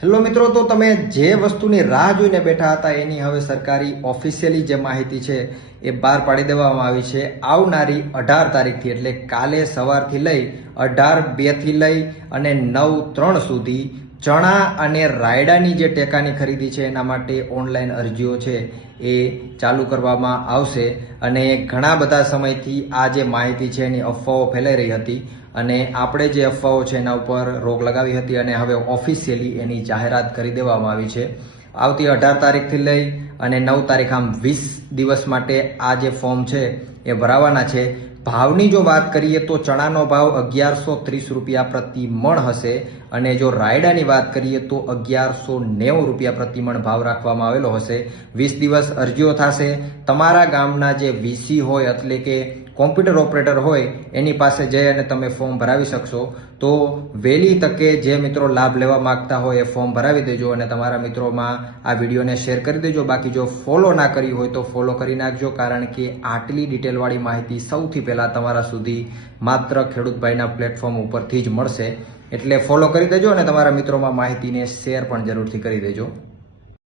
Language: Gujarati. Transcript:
હેલો મિત્રો, તો તમે જે વસ્તુની રાહ જોઈને બેઠા હતા એની હવે સરકારી ઓફિશિયલી જે માહિતી છે એ બહાર પાડી દેવામાં આવી છે. આવનારી 18 તારીખથી એટલે કાલે સવારથી લઈ 18/2 થી લઈ અને 9/3 સુધી ચણા અને રાયડાની જે ટેકાની ખરીદી છે એના માટે ઓનલાઈન અરજીઓ છે એ ચાલુ કરવામાં આવશે. અને ઘણા બધા સમયથી આ જે માહિતી છે એની અફવાઓ ફેલાઈ રહી હતી અને આપણે જે અફવાઓ છે એના ઉપર રોક લગાવી હતી અને હવે ઓફિશિયલી એની જાહેરાત કરી દેવામાં આવી છે. આવતી 18 તારીખથી લઈ અને 9 તારીખ, આમ 20 દિવસ માટે આ જે ફોર્મ છે એ ભરાવાના છે. ભાવની જો વાત કરીએ તો ચણાનો ભાવ 1130 રૂપિયા પ્રતિ મણ હશે અને જો રાયડાની વાત કરીએ તો 1190 રૂપિયા પ્રતિ મણ ભાવ રાખવામાં આવેલો હશે. 20 દિવસ અરજીઓ થશે. તમારા ગામના જે વીસી હોય એટલે કે કોમ્પ્યુટર ઓપરેટર હોય એની પાસે જઈ અને તમે ફોર્મ ભરાવી શકશો. તો વહેલી તકે જે મિત્રો લાભ લેવા માંગતા હોય એ ફોર્મ ભરાવી દેજો અને તમારા મિત્રોમાં આ વિડીયોને શેર કરી દેજો. બાકી જો ફોલો ના કરી હોય તો ફોલો કરી નાખજો, કારણ કે આટલી ડિટેલવાળી માહિતી સૌથી પહેલાં તમારા સુધી માત્ર ખેડૂતભાઈના પ્લેટફોર્મ ઉપરથી જ મળશે. એટલે ફોલો કરી દેજો અને તમારા મિત્રોમાં માહિતીને શેર પણ જરૂરથી કરી દેજો.